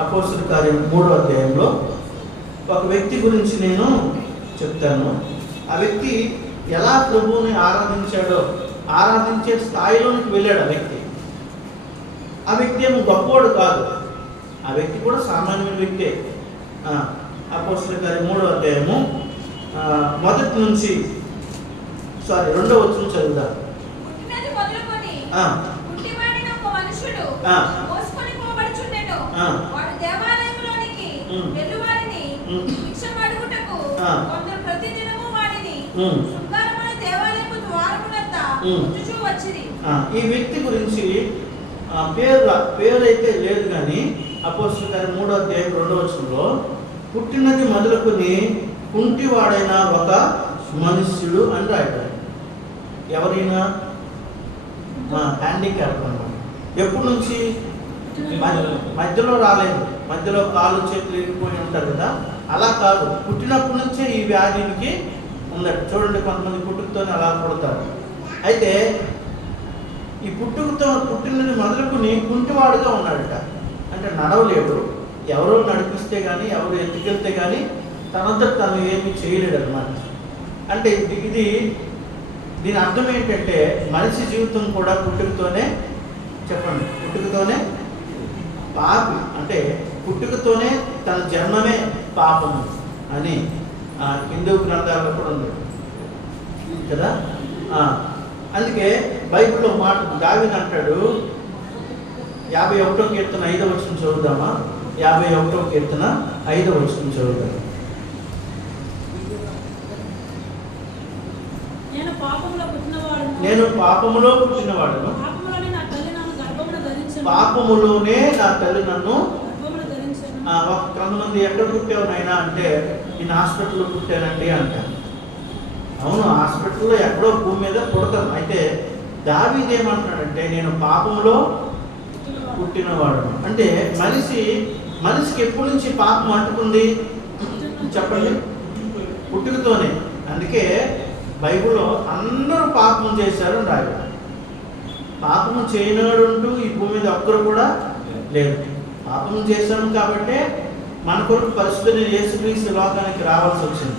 అపోస్తలుల కార్యం 3వ అధ్యాయంలో ఒక వ్యక్తి గురించి నేను చెప్తాను. ఆ వ్యక్తి ఎలా ప్రభువుని ఆరాధించాడో, ఆరాధించే స్థాయిలోనికి వెళ్ళాడు. ఆ వ్యక్తి ఏమో గొప్పవాడు కాదు, ఆ వ్యక్తి కూడా సామాన్యమైన వ్యక్తే. అపోస్తలుల కార్యం 3వ అధ్యాయము 1 నుంచి 2వ వచనం చదువుదాం. ఈ వ్యక్తి గురించి పేరు అయితే లేదు, కానీ అపోస్తలుల కార్యం 3వ అధ్యాయం 2వ వచనంలో పుట్టినది మొదలుకొని కుంటివాడైన ఒక మనుష్యుడు అని రాయడం. ఎవరైనా హ్యాండిక్యాప్ అన్నమాట. ఎప్పటి నుంచి? మధ్యలో రాలేదు, మధ్యలో కాళ్ళు చేతులు ఇరిగిపోయి ఉంటారు కదా, అలా కాదు, పుట్టినప్పటి నుంచే ఈ వ్యాధికి ఉందట. చూడండి, కొంతమంది పుట్టుకతోనే అలా పుడతారు. అయితే ఈ పుట్టినది మొదలుకొని కుంటివాడుగా ఉన్నాడట. అంటే నడవలేడు, ఎవరో నడిపిస్తే కానీ, ఎవరు ఎత్తుకెళ్తే కానీ తనంతా తను ఏమి చేయలేడు అన్నమాట. అంటే దీని అర్థం ఏంటంటే మనిషి జీవితం కూడా పుట్టుకతోనే, చెప్పండి, పుట్టుకతోనే పాపి, అంటే పుట్టుకతోనే తన జన్మమే పాపము అని హిందూ గ్రంథాల్లో కూడా ఉంది కదా. అందుకే బైబిల్లో మాట దావీదు అంటాడు, 51వ కీర్తన 5వ వచనం చదువుదామా? 51వ కీర్తన 5వ వచనం చదువుదాం. నేను పాపములో పుట్టినవాడును, పాపములోనే నా తల్లి నన్ను. కొంతమంది ఎక్కడ పుట్టావు నాయనా అంటే, నేను హాస్పిటల్లో పుట్టానండి అంటాను. అవును, హాస్పిటల్లో ఎక్కడో భూమి మీద పుడతాం. అయితే దావీదు ఏమంటున్నాడంటే, నేను పాపంలో పుట్టినవాడు. అంటే మనిషికి ఎప్పటి నుంచి పాపం అంటుకుంది చెప్పండి? పుట్టుకతోనే. అందుకే బైబిల్లో అందరూ పాపం చేశారు అని రాయడం. పాపం చేయనాడుంటూ ఈ భూమి మీద ఒక్కరు కూడా లేదు. పాపం చేశాను కాబట్టే మన కొరకు పరిశుద్ధుడైన యేసుక్రీస్తు లోకానికి రావాల్సి వచ్చింది.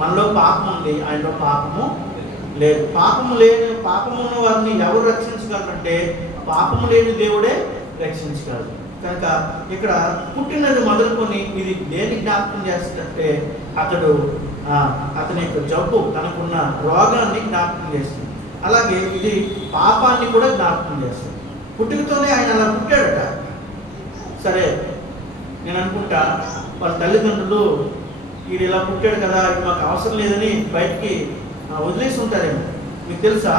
మనలో పాపం ఉంది, ఆయనలో పాపము లేదు. పాపము ఉన్న వారిని ఎవరు రక్షించగలరంటే పాపము లేని దేవుడే రక్షించగలరు. కనుక ఇక్కడ పుట్టినది మొదలుకొని ఇది దేని జ్ఞాపకం చేస్తుందంటే అతని యొక్క జబ్బు, తనకున్న రోగాన్ని జ్ఞాపకం చేస్తుంది. అలాగే ఇది పాపాన్ని కూడా జ్ఞాపకం చేస్తుంది. పుట్టుకతోనే ఆయన అలా పుట్టాడట. సరే, నేను అనుకుంటా వాళ్ళ తల్లిదండ్రులు వీడు ఇలా పుట్టాడు కదా, ఇది మాకు అవసరం లేదని బయటికి వదిలేసి ఉంటారేమో. మీకు తెలుసా,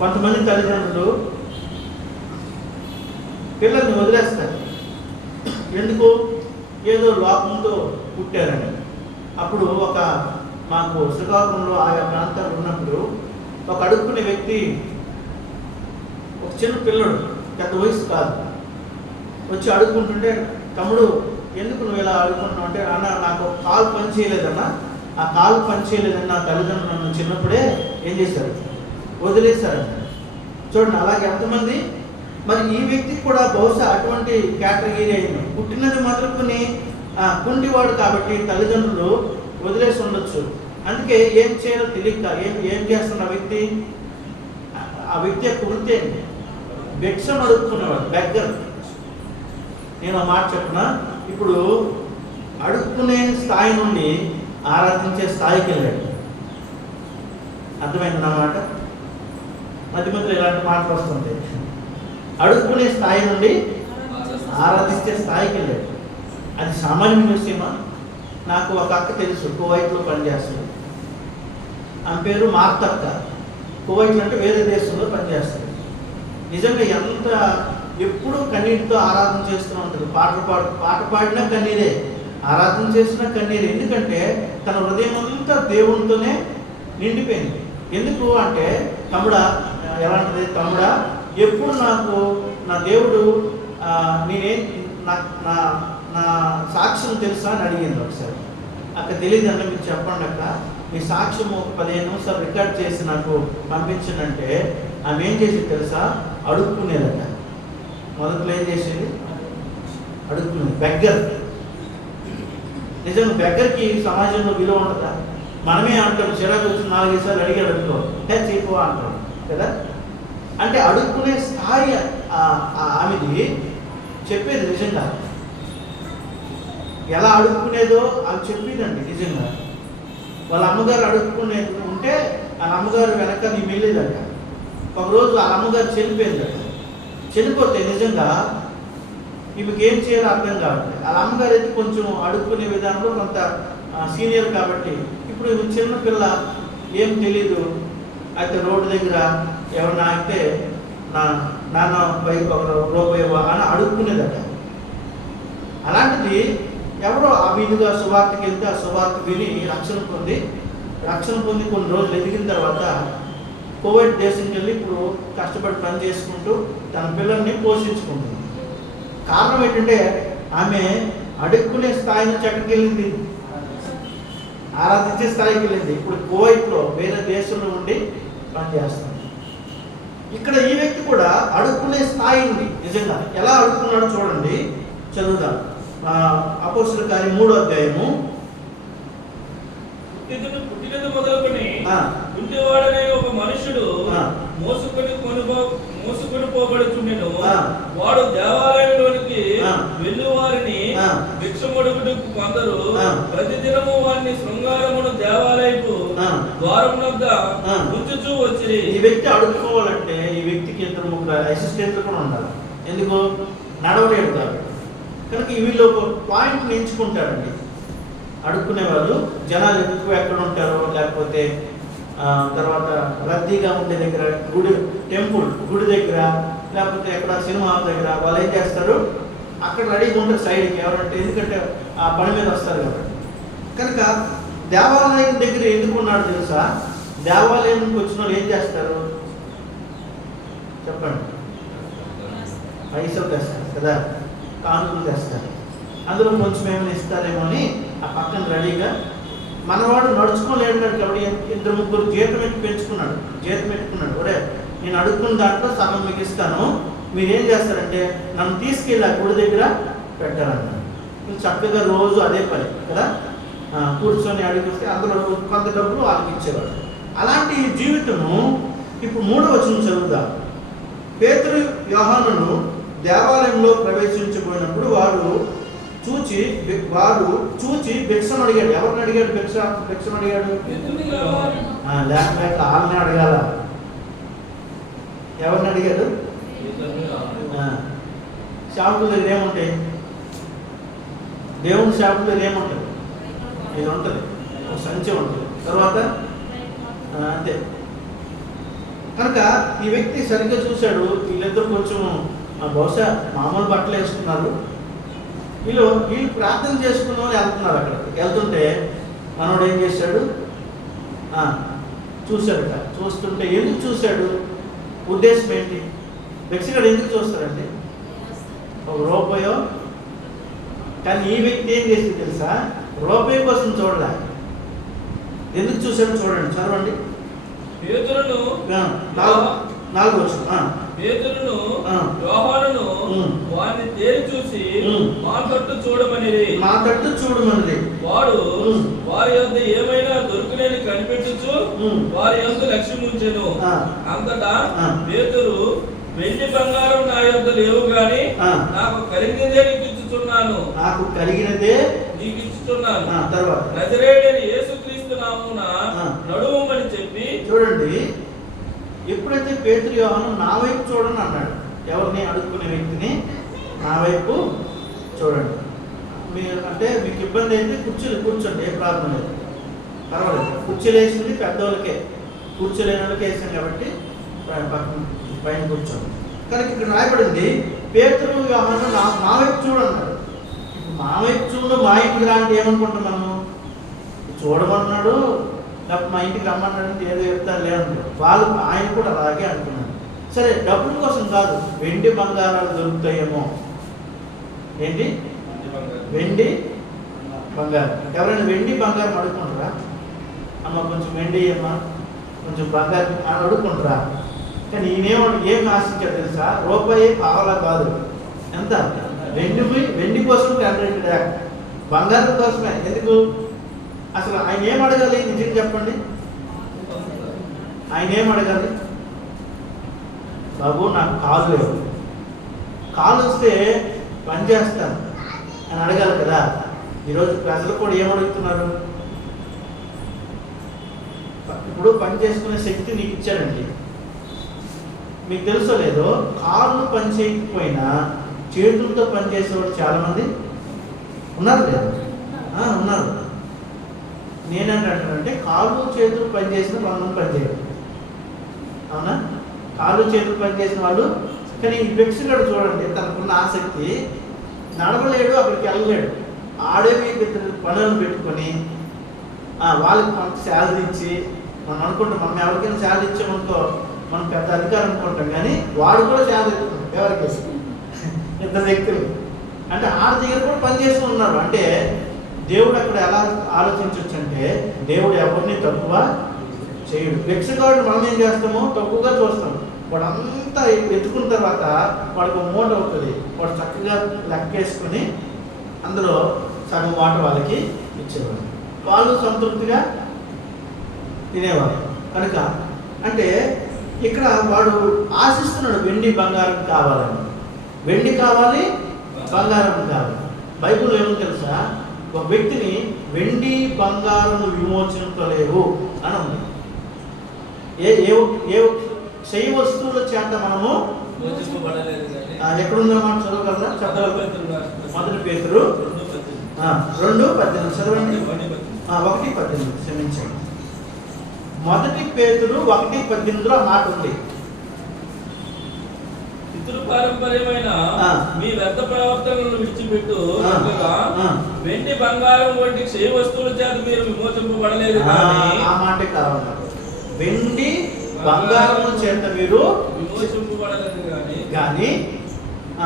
కొంతమంది తల్లిదండ్రులు పిల్లల్ని వదిలేస్తారు. ఎందుకు? ఏదో లోపంతో పుట్టారని. అప్పుడు మాకు శ్రీకాకుళంలో ఆయా ప్రాంతాలు ఉన్నప్పుడు ఒక అడుక్కునే వ్యక్తి, ఒక చిన్న పిల్లడు, పెద్ద వయసు కాదు, వచ్చి అడుక్కుంటుంటే, తమ్ముడు ఎందుకు నువ్వు ఇలా అడుక్కుంటున్నావు అంటే, అన్న నాకు కాలు పని చేయలేదన్నా, ఆ కాలు పని చేయలేదన్న నా తల్లిదండ్రులు నన్ను చిన్నప్పుడే ఏం చేశారు? వదిలేశారు. చూడండి, అలాగే ఎంతమంది. మరి ఈ వ్యక్తికి కూడా బహుశా అటువంటి కేటగిరీ అయింది. పుట్టినది మొదలుకొని కుంటివాడు కాబట్టి తల్లిదండ్రులు వదిలేసి ఉండొచ్చు. అందుకే ఏం చేయాలో తెలియక ఏం చేస్తున్న ఆ వ్యక్తి యొక్క వృత్తి భిక్షను అడుక్కునేవాడు, బెగ్గర్. నేను ఆ మాట చెప్పిన, ఇప్పుడు అడుక్కునే స్థాయి నుండి ఆరాధించే స్థాయికి వెళ్ళాడు. అర్థమైంది నా మాట? మధ్య మధ్యలో ఇలాంటి మాటలు వస్తుంటాయి. అడుక్కునే స్థాయి నుండి ఆరాధించే స్థాయికి వెళ్ళాడు. అది సామాన్యమైన విషయమా? నాకు ఒక అక్క తెలుసు, కువైట్లో పనిచేస్తుంది. ఆమె పేరు మార్తక్క. కువైట్ అంటే వేరే దేశంలో పనిచేస్తుంది. నిజంగా ఎప్పుడూ కన్నీటితో ఆరాధన చేస్తూ ఉంటుంది. పాట పాడినా కన్నీరే, ఆరాధన చేసినా కన్నీరే. ఎందుకంటే తన హృదయం అంతా దేవునితోనే నిండిపోయింది. ఎందుకు అంటే, ఎలాంటిది తమ్ముడా, ఎప్పుడు నాకు నా దేవుడు నా సాక్ష్యం తెలుసా అని అడిగింది ఒకసారి. అక్క తెలియదంటే మీకు చెప్పండి అక్క, మీ సాక్ష్యం ఒక 15 నిమిషాలు రికార్డ్ చేసి నాకు పంపించండి. ఆమె ఏం చేసేది తెలుసా? అడుక్కునేదట. మొదట్లో ఏం చేసేది? అడుక్కునేది బెగ్గర్. నిజంగా బెగ్గర్కి సమాజంలో విలువ ఉండదా? మనమే అంటాం, చిరాకు వచ్చి 4 సార్లు అడిగాడు అనుకో, చీపో అంటాం కదా. అంటే అడుక్కునే స్థాయి ఆమెది చెప్పేది. నిజంగా ఎలా అడుక్కునేదో అది చెప్పేదండి. నిజంగా వాళ్ళ అమ్మగారు అడుక్కునేది ఉంటే వాళ్ళ అమ్మగారు వెనక నేను వెళ్ళేదట. ఒకరోజు వాళ్ళ అమ్మగారు చనిపోయిందట. చనిపోతే నిజంగా ఈమెకి ఏం చేయాలో అర్థం కావట్లేదు. వాళ్ళ అమ్మగారు అయితే కొంచెం అడుక్కునే విధానంలో కొంత సీనియర్ కాబట్టి, ఇప్పుడు చిన్నపిల్ల ఏం తెలీదు. అయితే రోడ్డు దగ్గర ఎవరిని ఆగితే నాన్న బైక్ ఒక రూపాయి అని అడుక్కునేదట. అలాంటిది ఎవరో ఆ మీదుగా సువార్తకి వెళ్తే ఆ సువార్త విని రక్షణ పొంది కొన్ని రోజులు ఎదిగిన తర్వాత కోవిడ్ దేశంకి వెళ్ళి ఇప్పుడు కష్టపడి పని చేసుకుంటూ తన పిల్లల్ని పోషించుకుంటుంది. కారణం ఏంటంటే ఆమె అడుక్కునే స్థాయి నుంచి ఎక్కడికి వెళ్ళింది, ఆరాధించే స్థాయికి వెళ్ళింది. ఇప్పుడు కువైట్లో వేరే దేశంలో ఉండి పనిచేస్తుంది. ఇక్కడ ఈ వ్యక్తి కూడా అడుక్కునే స్థాయి ఉంది. నిజంగా ఎలా అడుక్కున్నాడో చూడండి, చదువుదాం. అపోస్తలుల కార్యం 3వ అధ్యాయము. పుట్టినది మొదలుకొని గుడ్డివాడనే ఒక మనుషుడు మోసుకొని పోబడుచుండెను. వాడు దేవాలయంలోనికి వెళ్ళు వారిని భిక్షమడుగుటకు కొందరు ప్రతిదినము వారిని శృంగారమును దేవాలయపు ద్వారం వద్ద ఉంచుచూ వచ్చిరి. ఈ వ్యక్తి అడుక్కోవాలంటే ఈ వ్యక్తికి 2-3 అసిస్టెంట్లు కూడా ఉండాలి. ఎందుకు? నడవలేడు కాబట్టి. కనుక వీళ్ళు ఒక పాయింట్ని ఎంచుకుంటారండి. అడుక్కునే వాళ్ళు జనాలు ఎక్కువ ఎక్కడ ఉంటారో, లేకపోతే తర్వాత రద్దీగా ఉండే దగ్గర, గుడి దగ్గర, లేకపోతే ఎక్కడ సినిమా దగ్గర వాళ్ళు ఏం చేస్తారు, అక్కడ రెడీగా ఉంటారు సైడ్కి ఎవరంటే, ఎందుకంటే ఆ పని మీద వస్తారు కాబట్టి. కనుక దేవాలయం దగ్గర ఎందుకు ఉన్నాడు తెలుసా? దేవాలయంకి వచ్చిన వాళ్ళు ఏం చేస్తారు చెప్పండి? పైసలు తెస్తారు కదా, కానుకలు తెస్తారు. అందులో కొంచెం ఏమైనా ఇస్తారేమో అని ఆ పక్కన రెడీగా. మనవాడు నడుచుకోలేడు కాబట్టి 2-3 జీతం పెట్టుకున్నాడు. ఒరే, నేను అడుక్కున్న దాంట్లో సగం మీకు ఇస్తాను, మీరేం చేస్తారంటే నన్ను తీసుకెళ్ళి ఆ గుడి దగ్గర పెట్టాలన్నాడు. చక్కగా రోజు అదే పని కదా, కూర్చొని అడిగిస్తే అందులో కొంత డబ్బులు వాళ్ళకి ఇచ్చేవాడు. అలాంటి జీవితము ఇప్పుడు 3వ వచనం చదువుదాం. పేతురు యోహానును దేవాలయంలో ప్రవేశించబోయినప్పుడు వాడు చూచి భిక్షను అడిగాడు. ఎవరిని అడిగాడు? భిక్షను అడిగాడు. లేక వాళ్ళని అడగాల. ఎవరిని అడిగాడు? షాపుల దగ్గర ఏముంటాయి? దేవుని షాపుల దగ్గర ఏముంటుంది? ఇది ఉంటుంది, ఒక సంచి ఉంటుంది, తర్వాత అంతే. కనుక ఈ వ్యక్తి సరిగ్గా చూశాడు. వీళ్ళిద్దరు కొంచెం బహుశా మామూలు బట్టలు వేసుకున్నారు. వీళ్ళు ప్రార్థన చేసుకున్న వాళ్ళు వెళ్తున్నారు. అక్కడికి వెళ్తుంటే మనోడు ఏం చేశాడు? చూశాడట. చూస్తుంటే ఎందుకు చూశాడు? ఉద్దేశం ఏంటి? భిక్షగాడు ఎందుకు చూస్తాడండి? ఒక రూపాయో. కానీ ఈ వ్యక్తి ఏం చేసింది తెలుసా? రూపాయి కోసం చూడలే. ఎందుకు చూశాడు చూడండి, చదవండి. పేతురును 4వ వచనం. పేతురును యోహానును వారిని తేరి చూసి మా తట్టు చూడమనిరి. వాడు వారి యొద్ద ఏమైనా దొరుకునేది కనిపెట్టుచు వారి యొద్ద లక్ష్యం ఉంచెను. అంతటా పేతురు, వెండి బంగారం నా యొద్ద లేవు గాని నాకు కలిగినదే నీకు ఇచ్చుచున్నాను. నజరేయుడైన యేసుక్రీస్తు నామమున నడువమని చెప్పి. చూడండి, ఎప్పుడైతే పేతురు యోహాను నా వైపు చూడండి అన్నాడు, ఎవరిని? అడుక్కునే వ్యక్తిని నా వైపు చూడండి. మీరు అంటే మీకు ఇబ్బంది అయితే కూర్చోండి, ఏ ప్రాబ్లం లేదు, పర్వాలేదు. కుర్చీలు వేసింది పెద్దవాళ్ళకే, కూర్చోలేని వాళ్ళకి వేసాం కాబట్టి పైన కూర్చోండి. కనుక ఇక్కడ రాయబడింది పేతురు యోహాను నా వైపు చూడన్నాడు. ఇప్పుడు మా వైపు చూడు, మా ఇంటికి రా అంటే ఏమనుకుంటాం మనము? చూడమన్నాడు, లేకపోతే మా ఇంటికి రమ్మన్నాడు అంటే ఏదో చెప్తారు లేదంటారు వాళ్ళు. ఆయన కూడా అలాగే అంటున్నాడు. సరే, డబ్బుల కోసం కాదు, వెండి బంగారాలు దొరుకుతాయేమో. ఏంటి? వెండి బంగారం. ఎవరైనా వెండి బంగారం అడుగుకుంటారా? అమ్మ కొంచెం వెండి అమ్మా, కొంచెం బంగారం అని అడుగుకుంటారా? కానీ ఈయనేమో ఏం ఆశించాడు తెలుసా? రూపాయి పావలా కాదు, ఎంత? వెండి కోసం టెండరేటెడ్ యాక్ట్, బంగారం కోసమే. ఎందుకు? అసలు ఆయన ఏం అడగాలి? నిజంగా చెప్పండి, ఆయన ఏం అడగాలి? బాబు నాకు కాలు లేవు, కాలు వస్తే పని చేస్తాను అని అడగాలి కదా. ఈరోజు ప్రజలు కూడా ఏమడుగుతున్నారు? ఇప్పుడు పని చేసుకునే శక్తి నీకు ఇచ్చాడండి, మీకు తెలుసో లేదో, కాళ్ళు పని చేయకపోయినా చేతులతో పనిచేసేవాడు చాలామంది ఉన్నారు లేదు? ఉన్నారు. నేనేంటంటే కాళ్ళు చేతులు పనిచేసిన కొంతమంది పనిచేయరు, అవునా? కాళ్ళు చేతులు పనిచేసిన వాళ్ళు. కానీ ఈ వ్యక్తిగాడు చూడండి, తనకున్న ఆసక్తి, నడవలేడు, అక్కడికి వెళ్ళలేడు, ఆడేవి పనులను పెట్టుకొని వాళ్ళకి మనకు శాలరీ ఇచ్చి, మనం అనుకుంటాం మనం ఎవరికైనా శాలరీ ఇచ్చామనుకో మనం పెద్ద అధికారం అనుకుంటాం, కానీ వాడు కూడా శాలరీ ఇస్తున్నాం ఎవరికి? ఇద్దరు వ్యక్తులు. అంటే ఆడ దగ్గర కూడా పనిచేస్తూ ఉన్నారు. అంటే దేవుడు అక్కడ ఎలా ఆలోచించవచ్చు అంటే, దేవుడు ఎవరిని తక్కువ చేయడు. వ్యక్తిగాడు మనం ఏం చేస్తామో తక్కువగా చూస్తాం. వాడు అంతా ఎత్తుకున్న తర్వాత వాడికి మూట అవుతుంది, వాడు చక్కగా లెక్కేసుకుని అందులో సగం వాటర్ వాళ్ళకి ఇచ్చేవాడు, వాళ్ళు సంతృప్తిగా తినేవారు. కనుక అంటే ఇక్కడ వాడు ఆశిస్తున్నాడు వెండి బంగారం కావాలని. వెండి కావాలి, బంగారం కావాలి. బైబిల్లో ఏమో తెలుసా? ఒక వ్యక్తిని వెండి బంగారం విమోచనలేవు అని ఉంది. ఏ ఏ శైవ వస్తువుల చేత మనము ఎక్కడుందో మనం చదవగలరా? మొదటి పేతురు 2:18 చదవండి. 1:18 క్షమించండి. మొదటి పేతురు 1:18 మాట ఉంది. పారంపర్యమైన మీ వ్యర్థ ప్రవర్తనలను విడిచిపెట్టు, వెండి బంగారం వంటి క్షయ వస్తువుల చేత మీరు విమోచింపబడలేదు. ఆ మాట కావాలి. వెండి బంగారం చేత మీరు విమోచింపబడలేదు కానీ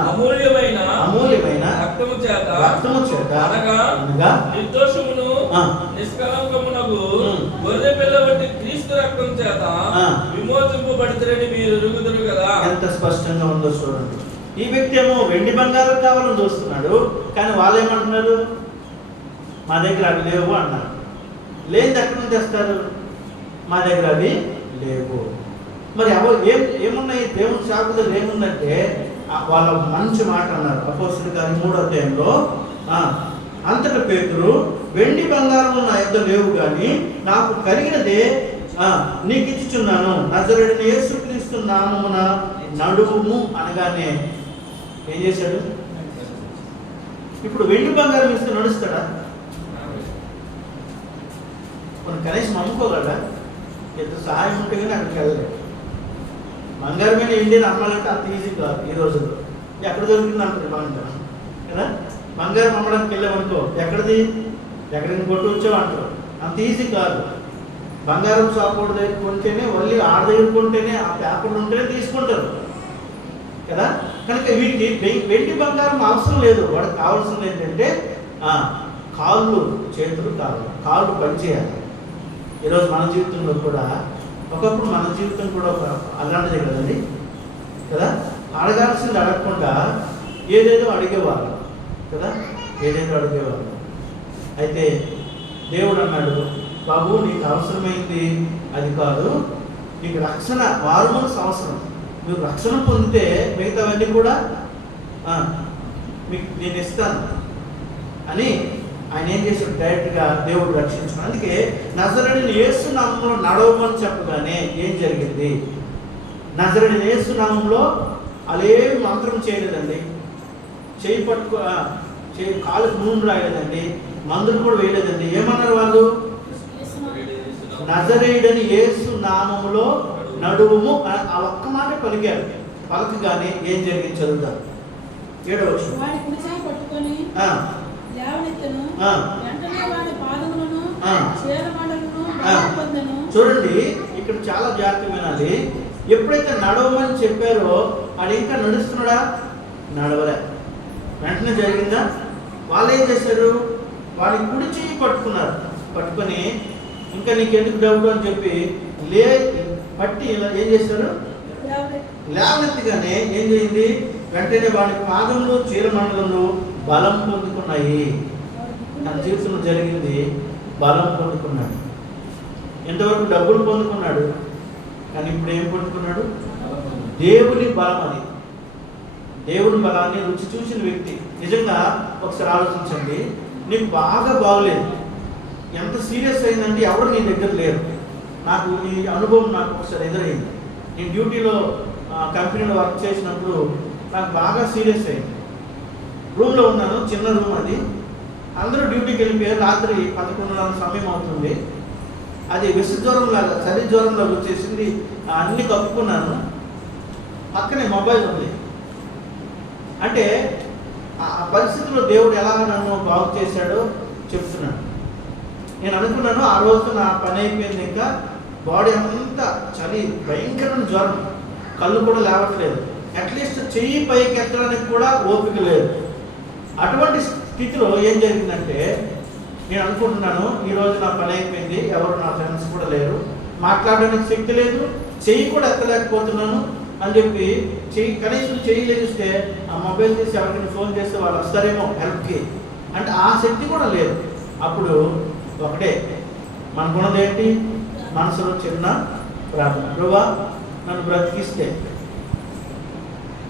అమూల్యమైన రక్తము చేత అనగా నిర్దోషమును నిష్కలంకమునకు గొర్రె పిల్ల వంటి క్రీస్తు రక్తం చేత విమోచింపబడితేరని మీరు ఎరుగుదురు కదా. ఎంత స్పష్టంగా ఉందో చూడండి. ఈ వ్యక్తి ఏమో వెండి బంగారం కావాలని చూస్తున్నాడు, కానీ వాళ్ళు ఏమంటున్నారు? మా దగ్గర అవి లేవు అన్నారు. లేనిది ఎక్కడి నుంచి తెస్తారు? మా దగ్గర అవి లేవు. మరి ఏమున్నాయి? దేవుని శాఖలు ఏముందంటే వాళ్ళ మంచి మాట అన్నారు. అపోస్తలుల కార్యం 3వ అధ్యాయంలో అంతటా పేతురు, వెండి బంగారం నా యొద్ద లేవు, కానీ నాకు కలిగినదే నీకు ఇచ్చుచున్నాను, నజరేయుడైన యేసుక్రీస్తు నామమున నడువుము అనగానే ఏం చేశాడు? ఇప్పుడు వెండి బంగారం ఇస్తే నడుస్తాడా? మనం కనీసం అమ్ముకోగలడా? ఎంత సహాయం ఉంటే కానీ అక్కడికి వెళ్ళలేదు. బంగారం మీద ఇండియన్ అమ్మాలంటే అంత ఈజీ కాదు ఈ రోజుల్లో. ఎక్కడ దొరికింది అంటారు బంగారం కదా. బంగారం అమ్మడానికి వెళ్ళామనుకో, ఎక్కడికి కొట్టు వచ్చావు అంటారు. అంత ఈజీ కాదు. బంగారం షాప్ కూడా దగ్గర కొంటేనే, మళ్ళీ ఆడ దగ్గర కొంటేనే, ఆ పేపర్లు ఉంటేనే తీసుకుంటారు కదా. కనుక వీటికి వెండి బంగారం అవసరం లేదు. వాడికి కావాల్సింది ఏంటంటే కాళ్ళు చేతులు కావాలి, కాళ్ళు పనిచేయాలి. ఈరోజు మన జీవితంలో కూడా ఒకప్పుడు మన జీవితం కూడా ఒక అలాంటిదే కదండి కదా. అడగాల్సింది అడగకుండా ఏదేదో అడిగేవాళ్ళు కదా, ఏదేదో అడిగేవాళ్ళు. అయితే దేవుడు అన్నాడు, బాబు నీకు అవసరమైంది అది కాదు, నీకు రక్షణ మారుమనసు అవసరం. నువ్వు రక్షణ పొందితే మిగతావన్నీ కూడా మీకు నేను ఇస్తాను అని ఆయన ఏం చేశాడు? డైరెక్ట్గా దేవుడు రక్షించుకున్నాడు. అందుకే నజరేయుడైన యేసు నామంలో నడవమని చెప్పగానే ఏం జరిగింది? నజరేయుడైన యేసు నామంలో అలేం మంత్రం చేయలేదండి, చేయి పట్టుకో కాళ్ళకు నూనె రాయలేదండి, మందులు కూడా వేయలేదండి. ఏమన్నారు వాళ్ళు? నజరేయుడైన యేసు నామములో నడువుము ఆ ఒక్క మాట పలికారు. పలకగానే ఏం జరిగింది? చదువుతారు 7వ వచనం. చూడండి, ఇక్కడ చాలా జాగ్రత్త వినాలి. ఎప్పుడైతే నడవమని చెప్పారో వాడు ఇంకా నడుస్తున్నాడా? నడవలే. వెంటనే జరిగిందా? వాళ్ళు ఏం చేశారు? వాడిని కుడి చెయ్యి పట్టుకున్నారు. పట్టుకొని ఇంకా నీకెందుకు డౌట్ అని చెప్పి పట్టి ఇలా ఏం చేశారు? లేవనెత్తగానే ఏం చేయింది? వెంటనే వాడి పాదములు చీలమండలంలో బలం పొందుకున్నాయి. తన జీవితంలో జరిగింది, బలం పొందుకున్నాడు. ఎంతవరకు డబ్బులు పొందుకున్నాడు, కానీ ఇప్పుడు ఏం పొందుకున్నాడు? దేవుని బలం. అది దేవుని బలాన్ని రుచి చూసిన వ్యక్తి. నిజంగా ఒకసారి ఆలోచించండి, నీకు బాగా బాగలేదు, ఎంత సీరియస్ అయిందంటే ఎవరు నీ దగ్గర లేరు. నాకు ఈ అనుభవం నాకు ఒకసారి ఎదురైంది. నేను డ్యూటీలో కంపెనీలో వర్క్ చేసినప్పుడు నాకు బాగా సీరియస్ అయింది. రూమ్లో ఉన్నాను, చిన్న రూమ్ అది. అందరూ డ్యూటీకి వెళ్ళిపోయారు. రాత్రి 11:30 సమయం అవుతుంది. అది విష జ్వరం లాగా, చలి జ్వరంలో వచ్చేసింది. అన్ని కప్పుకున్నాను. పక్కనే మొబైల్ ఉంది. అంటే ఆ పరిస్థితుల్లో దేవుడు ఎలా నన్ను బాగు చేశాడో చెప్తున్నాను. నేను అనుకున్నాను ఆ రోజు నా పని అయిపోయింది, ఇంకా బాడీ అంతా చలి, భయంకరమైన జ్వరం, కళ్ళు కూడా లేవట్లేదు, అట్లీస్ట్ చెయ్యి పైకి ఎత్తడానికి కూడా ఓపిక లేదు. అటువంటి స్థితిలో ఏం జరిగిందంటే నేను అనుకుంటున్నాను ఈరోజు నా పని అయిపోయింది, ఎవరు నా ఫ్రెండ్స్ కూడా లేరు, మాట్లాడడానికి శక్తి లేదు, చెయ్యి కూడా ఎత్తలేకపోతున్నాను అని చెప్పి కనీసం చెయ్యి లేస్తే ఆ మొబైల్ తీసి ఎవరికైనా ఫోన్ చేస్తే వాళ్ళు వస్తారేమో హెల్ప్కి, అంటే ఆ శక్తి కూడా లేదు. అప్పుడు ఒకటే మనకున్నది ఏంటి, మనసులో చిన్న ప్రార్థన, ప్రభువా నన్ను బ్రతికిస్తే.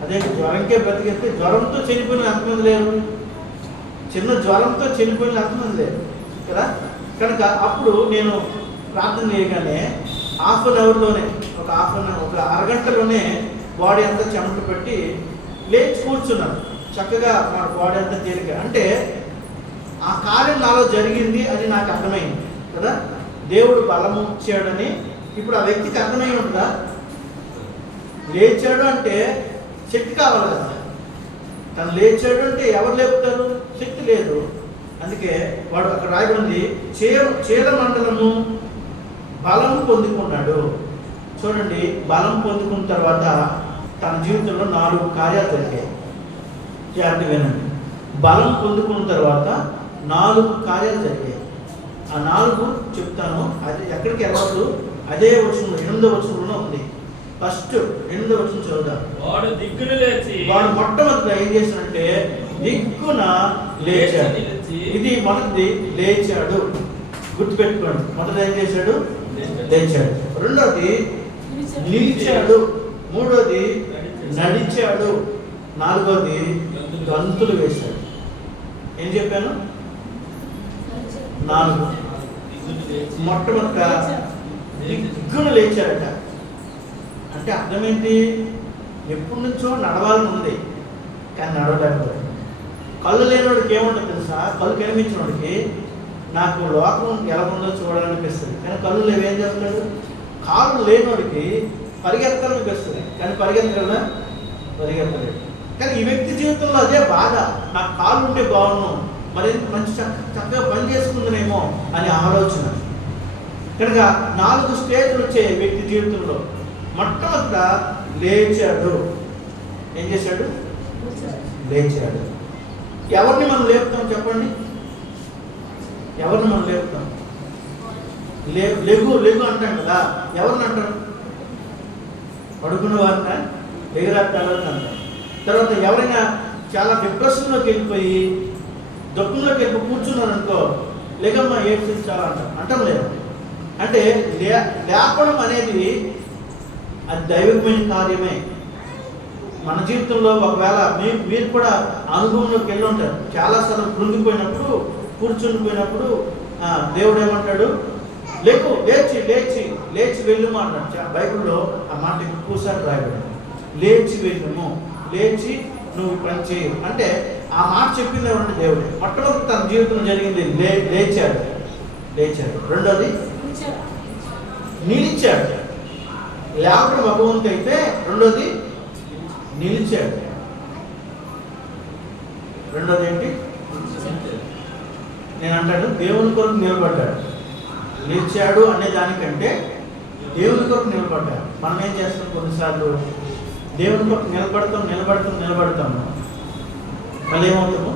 అదే జ్వరంకే బ్రతికిస్తే, జ్వరంతో చనిపోయిన ఎంతమంది లేరు? చిన్న జ్వరంతో చనిపోయిన ఎంతమంది లేరు కదా. కనుక అప్పుడు నేను ప్రార్థన చేయగానే హాఫ్ అన్ అవర్లోనే, ఒక అరగంటలోనే బాడీ అంతా చెమట పెట్టి లేచి కూర్చున్నాను. చక్కగా నా బాడీ అంతా తేలిక. అంటే ఆ కార్యం నాలో జరిగింది అని నాకు అర్థమైంది కదా. దేవుడు బలము ఇచ్చాడని ఇప్పుడు ఆ వ్యక్తికి అర్థమై ఉంటుందా? లేచాడు అంటే శక్తి కావాలి కదా. తను లేచాడు అంటే ఎవరు లేపుతారు? శక్తి లేదు. అందుకే వాడు అక్కడ రాయబడింది, చీల మండలము బలం పొందుకున్నాడు. చూడండి, బలం పొందుకున్న తర్వాత తన జీవితంలో 4 కార్యాలు జరిగాయి. జాగ్రత్త వినండి. బలం పొందుకున్న తర్వాత 4 కార్యాలు జరిగాయి. ఆ 4 చెప్తాను. అది ఎక్కడికి వెళ్ళదు, అదే వచనంలో 8వ వచనంలో ఉంది. ఫస్ట్ 8వ వచనం చదువుదాం. వాడు దిక్కున లేచి, వాడు మొట్టమొదట ఏం చేశాడంటే దిక్కున లేచాడు. ఇది మొదటిది, లేచాడు. గుర్తుపెట్టుకోండి, మొదట ఏం చేశాడు? లేచాడు. రెండోది నిలిచాడు. మూడోది నడిచాడు. నాలుగోది గంతులు వేశాడు. ఏం చెప్పాను? 4. మొట్టమొదట దిగ్గున లేచాడట. అంటే అర్థం ఏంటి? ఎప్పటి నుంచో నడవాలని ఉంది, కానీ నడవలేకపోయాడు. కళ్ళు లేనివాడికి ఏముంటుంది తెలుసా? కళ్ళు కనిపించిన వాడికి నాకు లోకం ఎలా ఉందో చూడాలనిపిస్తుంది, కానీ కళ్ళు లేవు, ఏం చేస్తాడు? కాళ్ళు లేనివాడికి పరిగెత్తాలనిపిస్తుంది, కానీ పరిగెత్తగలదా? పరిగెత్తలేదు. కానీ ఈ వ్యక్తి జీవితంలో అదే బాధ. నాకు కాళ్ళు ఉంటే బాగున్నాను, మరి మంచి చక్కగా పని చేసుకుందనేమో అని ఆలోచన. కనుక 4 స్టేజ్లు వచ్చాయి వ్యక్తి జీవితంలో. మొట్టమొదట లేచాడు. ఏం చేశాడు? లేచాడు. ఎవరిని మనం లేపుతాం చెప్పండి? ఎవరిని మనం లేపుతాం? లెగు లెగు అంటాం కదా. ఎవరిని అంటాం? పడుకున్న వారిని లెగరాటాలని అంటాం. తర్వాత ఎవరైనా చాలా డిప్రెషన్లోకి వెళ్ళిపోయి దుఃఖంలోకి వెళ్ళి కూర్చున్నారు అనుకో, లేకమ్మా ఏడ్చించాలా అంటాం లేదు. అంటే లేపడం అనేది అది దైవికమైన కార్యమే. మన జీవితంలో ఒకవేళ మీరు కూడా అనుభవంలోకి వెళ్ళి ఉంటారు. చాలాసార్లు కృంగిపోయినప్పుడు, కూర్చుండిపోయినప్పుడు దేవుడు ఏమంటాడు? లేకు, లేచి లేచి లేచి వెళ్ళుము అన్నాడు. బైబిల్లో ఆ మాట ఎక్కువసారి రాయబడి, లేచి వెళ్ళుము, లేచి నువ్వు పని చేయు అంటే ఆ మాట చెప్పింది ఎవరంటే దేవుడే. మొట్టమొదటి తన జీవితంలో జరిగింది లేచాడు. రెండోది నిలిచాడు. లేవడం భగవంతు అయితే, రెండోది నిలిచాడు. రెండోది ఏంటి? నేను అంటాడు దేవుని కొరకు నిలబడ్డాడు. నిలిచాడు అనే దానికంటే దేవుని కొరకు నిలబడ్డాడు. మనం ఏం చేస్తాం? కొన్నిసార్లు దేవుని కొరకు నిలబడతాము, మళ్ళీ ఏమవుతాము?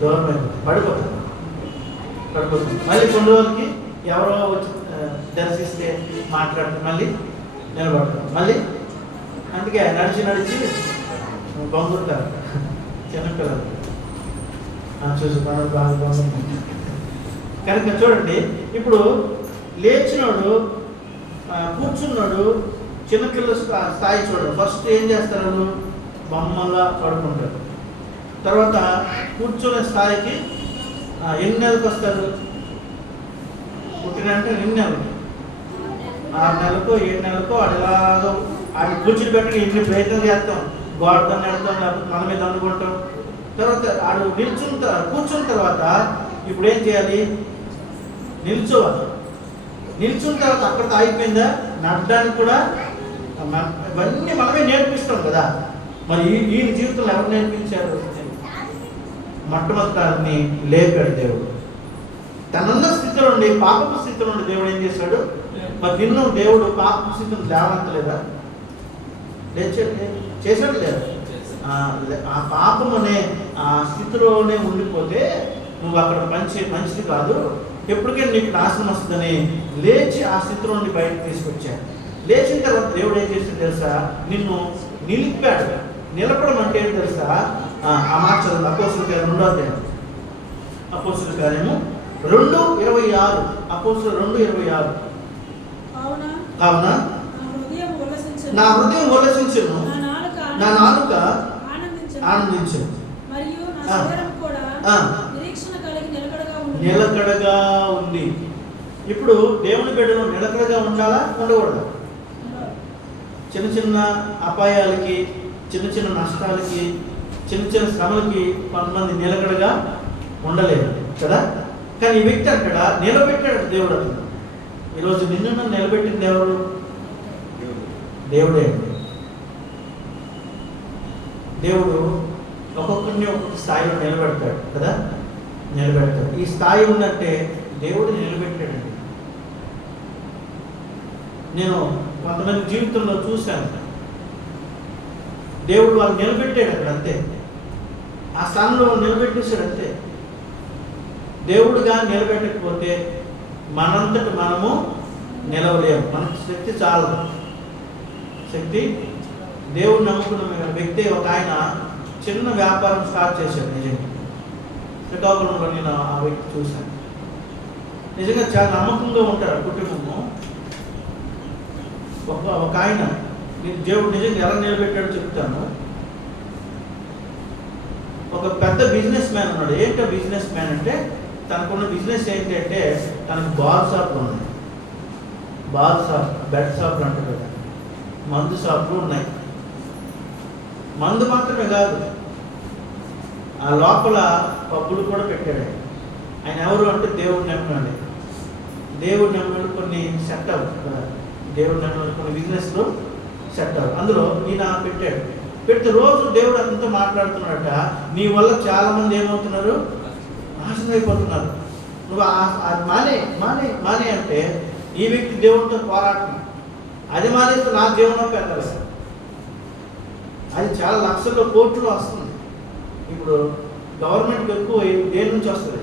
దూరం అయిపోతాం, పడిపోతాం. మళ్ళీ కొన్ని రోజులకి ఎవరో వచ్చి దర్శిస్తే మాట్లాడుతూ మళ్ళీ నిలబడతాం. మళ్ళీ అందుకే నడిచి బాగుంటారు చిన్నపిల్లలు చూసి మనకు బాగా బాగుంటుంది. కనుక చూడండి, ఇప్పుడు లేచినోడు కూర్చున్నాడు, చిన్నపిల్లల స్థాయి చూడండి. ఫస్ట్ ఏం చేస్తారు? బొమ్మలా పడుకుంటారు. తర్వాత కూర్చునే స్థాయికి ఎన్ని నెలలకు వస్తారు? పుట్టినంటే ఎన్ని నెలలకి? 6 నెలలకు 7 నెలలకు అడిలాగా ఆడి కూర్చుని పెట్టి ఇన్ని ప్రయత్నం చేస్తాం, గోడతో నడతాం, లేకపోతే మన మీద అనుకుంటాం. తర్వాత ఆడు కూర్చున్న తర్వాత ఇప్పుడు ఏం చేయాలి? నిల్చోవాలి. నిల్చున్న తర్వాత అక్కడితో అయిపోయిందా? నడడానికి కూడా ఇవన్నీ మనమే నేర్పిస్తాం కదా. మరి ఈ జీవితంలో ఎవరు నేర్పించారు? మొట్టమొదటిని లేపాడు దేవుడు. తనున్న స్థితిలో ఉండి, పాపపు స్థితిలో ఉండి దేవుడు ఏం చేశాడు? మరి నిన్ను దేవుడు పాపపు స్థితిని లేవంతలేదా? చేశాడు లేదా? ఆ పాపం అనే ఆ స్థితిలోనే ఉండిపోతే నువ్వు అక్కడ మంచిది కాదు, ఎప్పటికైనా నీకు నాశనం వస్తుందని లేచి ఆ స్థితిలో నుండి బయటకు తీసుకొచ్చాడు. లేచిన తర్వాత దేవుడు ఏం చేసింది తెలుసా? నిన్ను నిలిపాడు. నిలపడం అంటే ఏం తెలుసా? ఆ మాట చదువు. అపోస్తుల కార్యం 2వ అధ్యాయం. అపోస్తుల కార్యము 2:26. అపోస్తుల 2:26. కావున నా హృదయం ఉల్లసించును, నా నాలుక ఆనందించును, నిలకడగా ఉంది. ఇప్పుడు దేవుని బిడ్డలు నిలకడగా ఉండాలా, ఉండకూడదా? చిన్న చిన్న అపాయాలకి, చిన్న చిన్న నష్టాలకి, చిన్న చిన్న శ్రమలకి కొంతమంది నిలకడగా ఉండలేదు కదా. కానీ ఈ వ్యక్తి అక్కడ నిలబెట్టాడు దేవుడు. అతను ఈరోజు నిన్ను నిలబెట్టింది ఎవరు? దేవుడే. దేవుడు ఒక్కొక్కరిని ఒక్కొక్క స్థాయిలో నిలబెడతాడు కదా, నిలబెడతాడు. ఈ స్థాయి ఉందంటే దేవుడు నిలబెట్టాడండి. నేను కొంతమంది జీవితంలో చూశాను, దేవుడు వాళ్ళు నిలబెట్టాడు అక్కడ, అంతే. ఆ స్థానంలో నిలబెట్టేశాడు, అంతే. దేవుడుగా నిలబెట్టకపోతే మనంతటి మనము నిలవలేము. మనకు శక్తి చాలదు. శక్తి దేవుడు నమ్ముకున్న వ్యక్తి ఒక ఆయన చిన్న వ్యాపారం స్టార్ట్ చేశాడు. నిజంగా శ్రీకాకుళంలో నేను ఆ వ్యక్తి చూశాను. నిజంగా చాలా నమ్మకంగా ఉంటారు కుటుంబము. ఒక ఆయన దేవుడు నిజంగా ఎలా నిలబెట్టాడో చెప్తాను. ఒక పెద్ద బిజినెస్ మ్యాన్ ఉన్నాడు. ఏంటో బిజినెస్ మ్యాన్ అంటే, తనకున్న బిజినెస్ ఏంటంటే తనకు బార్ షాప్లు ఉన్నాయి. బార్ షాప్, బెడ్ షాప్లు అంటారు కదా, మందు షాపులు ఉన్నాయి. మందు మాత్రమే కాదు, ఆ లోపల పబ్బులు కూడా పెట్టాడు. ఆయన ఎవరు అంటే దేవుడు నమ్మినాడు. దేవుడు నమ్మినాడు కొన్ని సెట్ అవ్వదు కదా, దేవుడు నమ్మినాడు కొన్ని బిజినెస్లు సెట్ అవ్వదు. అందులో ఈయన పెట్టాడు. పెడితే రోజు దేవుడు అతనితో మాట్లాడుతున్నాడట, నీ వల్ల చాలా మంది ఏమవుతున్నారు? నాశనం అయిపోతున్నారు. నువ్వు అది మానే మానే మానే అంటే ఈ వ్యక్తి దేవుడితో పోరాటం. అది మానేస్తే నా జీవనం పెద్దలు. అది చాలా లక్షల్లో కోట్లు వస్తుంది. ఇప్పుడు గవర్నమెంట్కి ఎక్కువ దేని నుంచి వస్తుంది?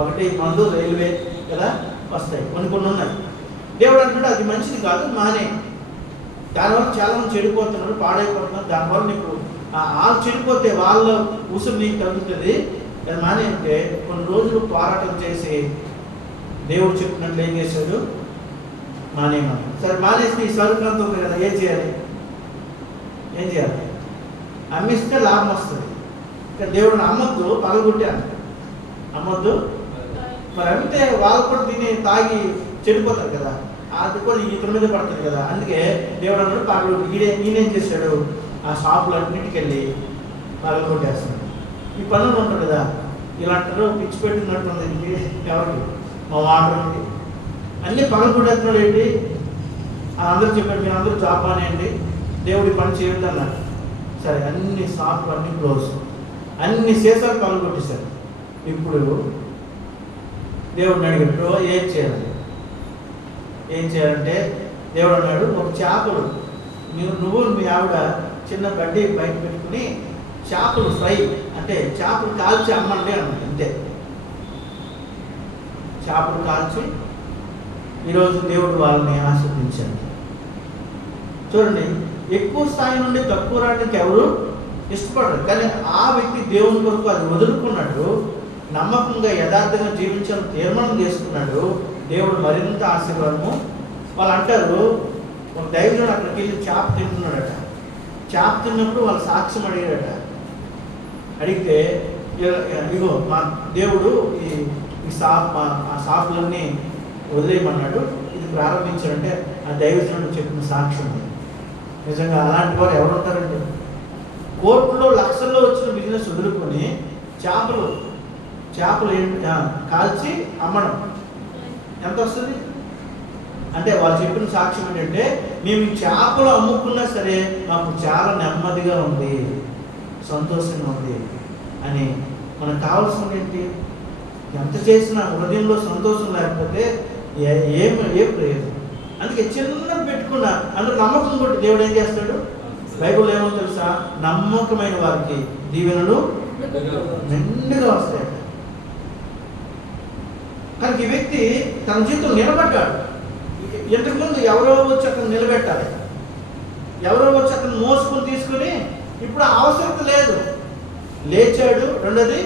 ఒకటి మందు, రైల్వే కదా వస్తాయి, కొన్ని ఉన్నాయి. దేవుడు అంటున్నాడు అది మంచిది కాదు, మానే. దానివల్ల చాలా మంది చెడిపోతున్నారు, పాడైపోతున్నారు. దానివల్ల నీకు వాళ్ళు చెడిపోతే వాళ్ళ ఉసురు నీకు తగ్గుతుంది. అది మానే అంటే కొన్ని రోజులు పోరాటం చేసి దేవుడు చెప్పినట్లు ఏం చేశాడు? మానేమని. సరే మానేసి ఈ స్వరూపంతో ఉంది కదా, ఏం చేయాలి? అమ్మిస్తే లాభం వస్తుంది. కానీ దేవుడిని అమ్మొద్దు, పగలగొట్టాను, అమ్మొద్దు. మరి అమ్మితే వాళ్ళు కూడా దీన్ని తాగి చెడిపోతారు కదా, అది కూడా ఇతని మీద పడుతుంది కదా. అందుకే దేవుడు అన్నాడు పగలగొట్టి. ఈయనేం చేశాడు? ఆ షాపులు అన్నింటికి వెళ్ళి పగలగొట్టేస్తున్నాడు. ఈ పనులు ఉంటారు కదా, ఇలాంటి పిచ్చి పెట్టినట్టుంది ఎవరికి? మా వాడరికి అన్నీ పగలగొట్టేస్తున్నాడు. ఏంటి అందరూ చెప్పాడు, మీరు అందరూ జాబ్ మానేయండి, దేవుడి పని చేయండి అన్నారు. సరే, అన్ని షాపులు అన్నీ క్లోజ్, అన్ని సీసాలు పగలగొట్టేశారు. ఇప్పుడు దేవుడిని అడిగాడు, ఏం చేయాలంటే దేవుడు అన్నాడు, ఒక చేపలు నువ్వు మీ ఆవిడ చిన్న గడ్డి బయట పెట్టుకుని చేపలు ఫ్రై అంటే చేపలు కాల్చి అమ్మండి అన్నాడు. అంతే, చేపలు కాల్చి. ఈరోజు దేవుడు వాళ్ళని ఆశీర్వదించాడు. చూడండి, ఎక్కువ స్థాయి నుండి తక్కువ రావడానికి ఎవరు ఇష్టపడరు. కానీ ఆ వ్యక్తి దేవుని కొరకు అది వదులుకున్నాడు, నమ్మకంగా యథార్థంగా జీవించాలని తీర్మానం చేసుకున్నాడు. దేవుడు మరింత ఆశీర్వాదము. వాళ్ళు అంటారు, ఒక దైవజనుడు అక్కడికి వెళ్ళి చేప తింటున్నాడట. చేప తిన్నప్పుడు వాళ్ళ సాక్ష్యం అడిగాడట. అడిగితే ఇగో మా దేవుడు ఈ షాపులన్నీ వదిలేయమన్నాడు, ఇది ప్రారంభించాడంటే ఆ దైవజనుడు చెప్పిన సాక్ష్యం. నిజంగా అలాంటి వారు ఎవరు ఉంటారండి? కోర్టులో లక్షల్లో వచ్చిన బిజినెస్ వదులుకొని చేపలు కాల్చి అమ్మడం ఎంత వస్తుంది అంటే వాళ్ళు చెప్పిన సాక్ష్యం ఏంటంటే, మేము ఈ చేపలు అమ్ముకున్నా సరే మాకు చాలా నెమ్మదిగా ఉంది, సంతోషంగా ఉంది అని. మనకు కావాల్సింది ఏంటి? ఎంత చేసినా హృదయంలో సంతోషం లేకపోతే ఏ ప్రయోజనం? అందుకే చిన్నది పెట్టుకున్నా అందులో నమ్మకం కొట్టి దేవుడు ఏం చేస్తాడు? బైబిల్ ఏమో తెలుసా? నమ్మకమైన వారికి దీవెనలు మెండుగా వస్తాయి. కానీ ఈ వ్యక్తి తన జీవితం నిలబడ్డాడు. ఇంతకుముందు ఎవరో వచ్చి అతను నిలబెట్టాలి, ఎవరో వచ్చి అతను మోసుకుని తీసుకుని, ఇప్పుడు అవసరం లేదు. లేచాడు, రెండోది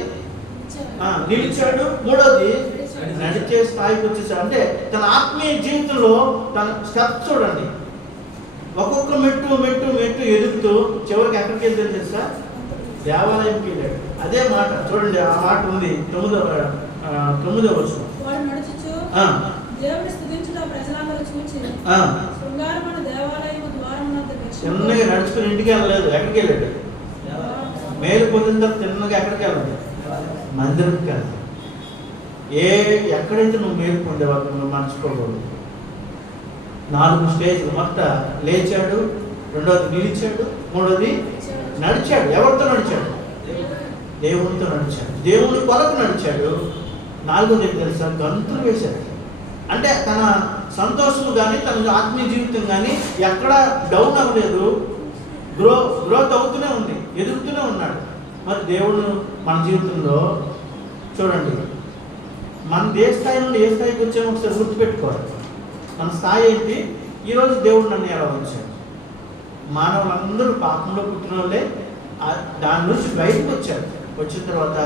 నిలిచాడు, మూడోది నడిచే స్థాయికి వచ్చేసాడు. అంటే తన ఆత్మీయ జీవితంలో తన స్టెప్ చూడండి, ఒక్కొక్క మెట్టు ఎదుగుతూ చివరికి ఎక్కడికి వెళ్తాడు తెలుసా? దేవాలయంకి వెళ్ళాడు. అదే మాట చూడండి, ఆ మాట ఉంది 9వ వచనం. చిన్నగా నడుచుకుని ఇంటికి వెళ్ళలేదు. ఎక్కడికి వెళ్ళాడు? మేలు పొందిన తర్వాత చిన్నగా ఎక్కడికి వెళ్ళదు? మందిరంకి వెళ్ళదు. ఎక్కడైతే నువ్వు మేలు పొందేవాళ్ళు నువ్వు మర్చిపోకూడదు. 4 స్టేజ్లు. మొదట లేచాడు, రెండోది నిలిచాడు, మూడోది నడిచాడు. ఎవరితో నడిచాడు? దేవునితో నడిచాడు, దేవుని కొరకు నడిచాడు. 4వది తెలుసా? గంతులు వేశాడు. అంటే తన సంతోషము కానీ తన ఆత్మీయ జీవితం కానీ ఎక్కడ డౌన్ అవ్వలేదు, గ్రోత్ అవుతూనే ఉంది, ఎదుగుతూనే ఉన్నాడు. మరి దేవుడు మన జీవితంలో చూడండి, మన ఏ స్థాయి నుండి ఏ స్థాయికి వచ్చామో ఒకసారి గుర్తుపెట్టుకోవాలి. మన స్థాయి ఏంటి? ఈరోజు దేవుడు నన్ను ఎలా వచ్చాడు? మానవులందరూ పాపంలో పుట్టిన వాళ్ళే. దాని నుంచి బయటకు వచ్చాడు. వచ్చిన తర్వాత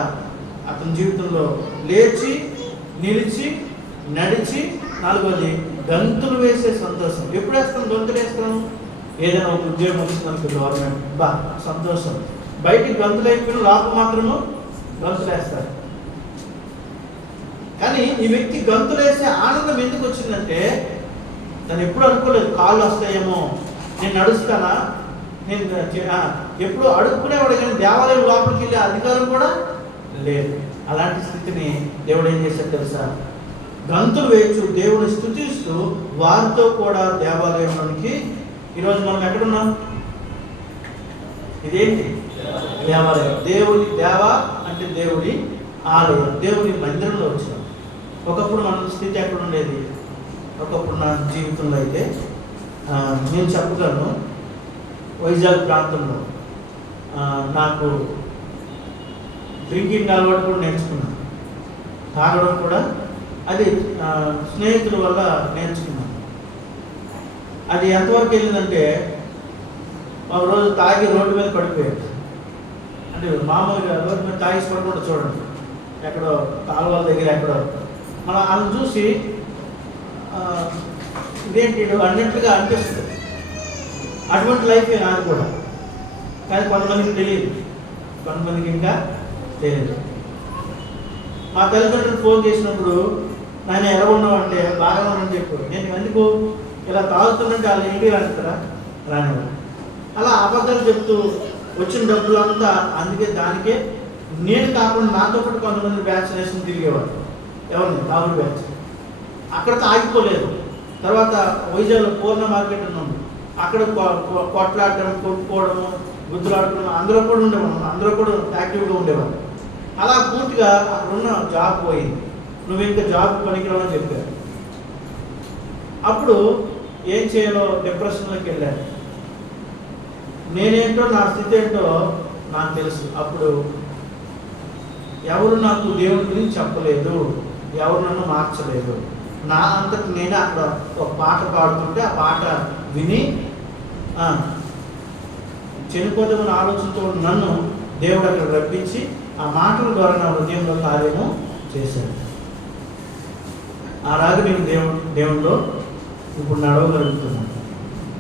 అతని జీవితంలో లేచి, నిలిచి, నడిచి, 4వది గంతులు వేసే సంతోషం. ఎప్పుడు వేస్తాం? గంతులు వేస్తాం. ఏదైనా ఒక ఉద్యోగం వచ్చిందనుకో, గవర్నమెంట్, సంతోషం. బయటికి గంతులు అయిపోయిన లోపల మాత్రము గంతులు వేస్తారు. కానీ ఈ వ్యక్తి గంతులు వేసే ఆనందం ఎందుకు వచ్చిందంటే, తను ఎప్పుడు అనుకోలేదు కాళ్ళు వస్తాయేమో, నేను నడుస్తానా, నేను ఎప్పుడు అడుక్కునేవాడు. కానీ దేవాలయం లోపలికి వెళ్ళే అధికారం కూడా లేదు. అలాంటి స్థితిని దేవుడు ఏం చేశాడు తెలుసా? గంతులు వేయచ్చు, దేవుని స్తుతిస్తూ వారితో కూడా దేవాలయంలోనికి. ఈరోజు మనం ఎక్కడున్నాం? ఇదేంటి? దేవాలయం. దేవుని దేవ అంటే దేవుడి ఆలయం, దేవుని మందిరంలో వచ్చినాం. ఒకప్పుడు మన స్థితి ఎక్కడ ఉండేది? ఒకప్పుడు నా జీవితంలో అయితే నేను చెప్పగలను, వైజాగ్ ప్రాంతంలో నాకు డ్రింకింగ్ అలవాటు కూడా నేర్చుకున్నాను, తాగడం కూడా అది స్నేహితుల వల్ల నేర్చుకున్నాను. అది ఎంతవరకు వెళ్ళిందంటే, ఒక రోజు తాగి రోడ్డు మీద పడిపోయాడు. అంటే మామూలుగా రోడ్డు మీద తాగేసి పడకుండా చూడండి, ఎక్కడో కాలువల దగ్గర ఎక్కడో. మనం అది చూసి ఇదేంటి అన్నట్లుగా అనిపిస్తుంది. అటువంటి లైఫ్ నాది కూడా. కానీ కొంతమందికి తెలియదు, కొంతమందికి ఇంకా తెలియదు. మా తల్లిదండ్రులు ఫోన్ చేసినప్పుడు, నాయన ఎలా ఉన్నావు అంటే బాగా ఉన్నానని చెప్పారు. నేను ఎందుకు ఇలా తాగుతుందంటే వాళ్ళు ఇంటికి రానిస్తారా? రానివ్వరు. అలా అబద్ధాలు చెప్తూ వచ్చిన డబ్బులు అంతా అందుకే దానికే. నేను కాకుండా నాతో పాటు కొంతమంది వ్యాక్సినేషన్ తిరిగేవారు. ఎవరిని? తాగుడు బ్యాచ్. అక్కడితో ఆగిపోలేదు. తర్వాత వైజాగ్లో పూర్ణ మార్కెట్ ఉన్నాము, అక్కడ కొట్లాడటం, కొట్టుకోవడము, గుద్దులాడటం, అందరూ కూడా ఉండేవాళ్ళం, అందరూ కూడా యాక్టివ్గా ఉండేవాళ్ళు. అలా పూర్తిగా అక్కడ ఉన్న జాబ్ పోయింది. నువ్వు ఇంకా జాబ్ పనికిరావని చెప్పారు. అప్పుడు ఏం చేయాలో డిప్రెషన్లోకి వెళ్ళాను. నేనేంటో నా స్థితి ఏంటో నాకు తెలుసు. అప్పుడు ఎవరు నాకు దేవుని గురించి చెప్పలేదు, ఎవరు నన్ను మార్చలేదు. నా అంతటి నేనే అక్కడ ఒక పాట పాడుతుంటే ఆ పాట విని చనిపోదామని ఆలోచనతో నన్ను దేవుడు అక్కడ రప్పించి ఆ మాటల ద్వారా నా హృదయంలో కార్యము చేశాడు. అలాగే నేను దేవుడిలో ఇప్పుడు నడవగలుగుతున్నాను.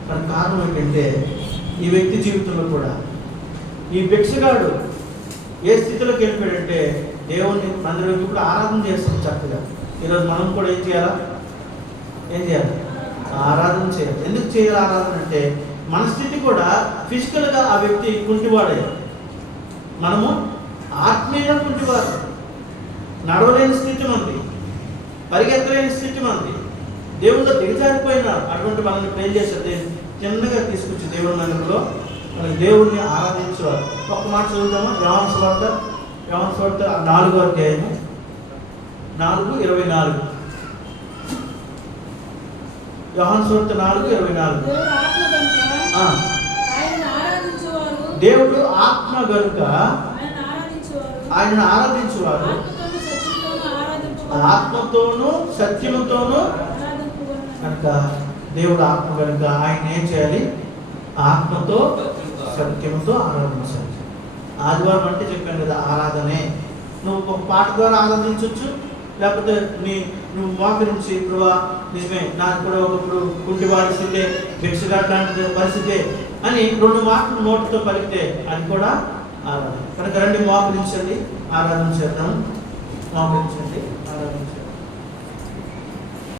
దానికి కారణం ఏంటంటే ఈ వ్యక్తి జీవితంలో కూడా ఈ భిక్షగాడు ఏ స్థితిలోకి వెళ్ళిపోయాడంటే దేవుణ్ణి మందిరంలో ఇప్పుడు ఆరాధన చేస్తాం చక్కగా. ఈరోజు మనం కూడా ఏం చేయాలి? ఆరాధన చేయాలి. ఎందుకు చేయాలి ఆరాధన అంటే మన స్థితి కూడా ఫిజికల్గా ఆ వ్యక్తి కుంటివాడే, మనము ఆత్మీయంగా కుంటివారు, నడవలేని స్థితి మంది, పరిగెత్తలేని స్థితి మంది, దేవుళ్ళో దిగజారిపోయిన అటువంటి మనల్ని ప్రేమ చేసేది చిన్నగా తీసుకొచ్చి దేవుడి మందిరంలో మనకి దేవుడిని ఆరాధించేవారు. ఒక్క మాట చదువుతామా? యోహాను సువార్త 4వ అధ్యాయము 4:24. యోహాను సువార్త 4:24. దేవుడు ఆత్మ గనుక ఆయనను ఆరాధించువారు ఆత్మతోనూ సత్యముతోనూ కనుక దేవుడు ఆత్మ కనుక ఆయన ఏం చేయాలి? ఆత్మతో సత్యముతో ఆరాధించాలి. ఆదివారం అంటే చెప్పాను కదా, ఆరాధనే. నువ్వు ఒక పాట ద్వారా ఆరాధించవచ్చు, లేకపోతే నువ్వు మోకరించి ప్రభా నిజమే నాకు కూడా ఒకప్పుడు కుంటివాడి స్థితే, భిక్షగాడు లాంటి పరిస్థితే అని 2 మాటలు నోటితో పలికితే అది కూడా ఆరాధన. కనుక రండి మోకరించండి, ఆరాధన చేద్దాం. మోకరించండి.